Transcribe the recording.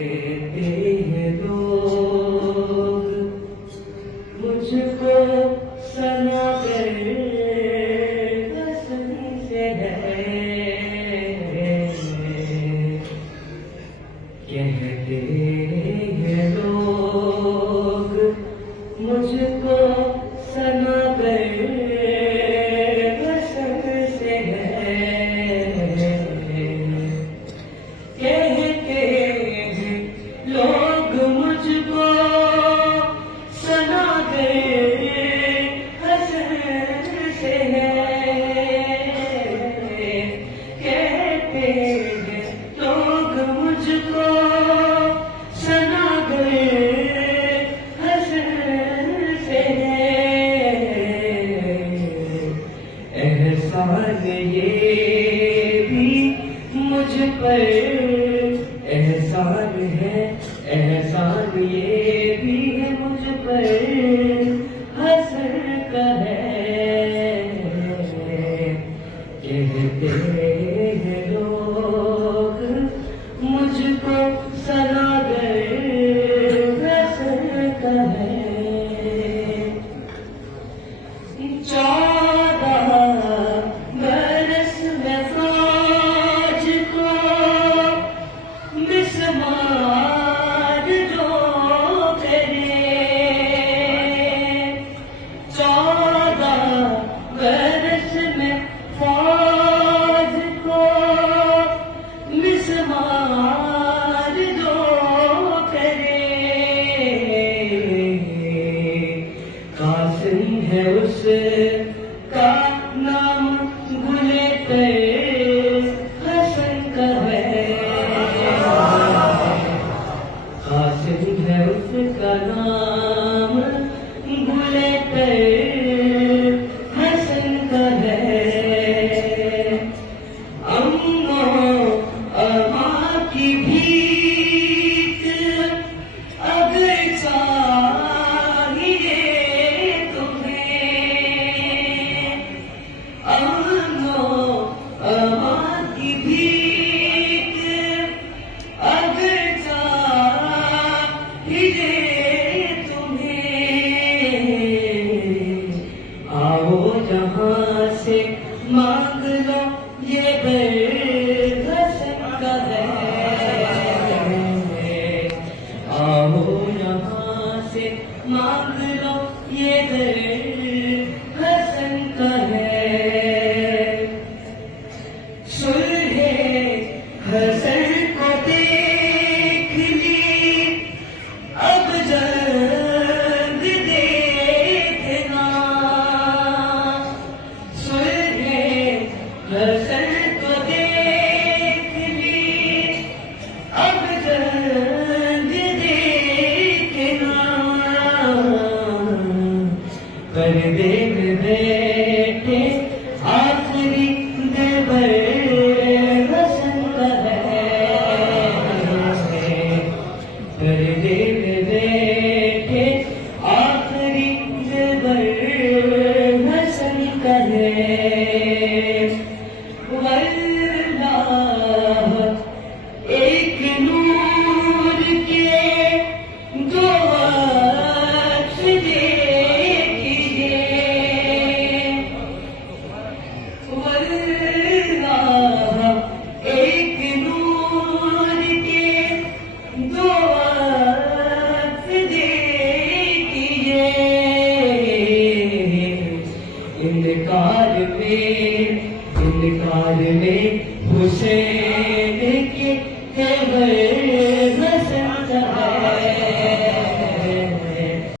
कहते हैं लोग मुझको सना गए कसम से है। कहते हैं लोग मुझको सना गए कसम से है। कहते हैं लोग मुझको सना गए कसम से है। कहते हैं लोग मुझको सना गए कसम से है। एहसान ये भी मुझ पर एहसान है, एहसान ये भी है मुझ पर हंसर का है। कहते हैं लोग मुझको सना गए हंसर का है। 14 बरस में फौज को मिसमार जो करे। 14 बरस में फौज को मिसमार जो करे। कासिम है उसका नाम गुले पे हसन का है। कासिम है उसका नाम गुले पे हसन का है। अम्मा अम्मा की भीख अगर चाहिए अम्मा अम्मा की भीख अगर चाहिए तुम्हें। आओ जहाँ से मांग लो ये बेहसन का है। आओ यहाँ से मांग लो ये बेहसन का है। सुलहे हसन को देख ली अब जल्द देखना। सुलहे हसन को देख ली अब जल्द देखना। पर्दे में बैठे आखिरी दिलबर हसन का है। पर्दे में बैठे आखिरी दिलबर हसन का है। वल्लाह एक नूर के दो अक्ष देखिए। वल्लाह एक नूर के दो अक्ष देखिए। इनकार में हुसैन के है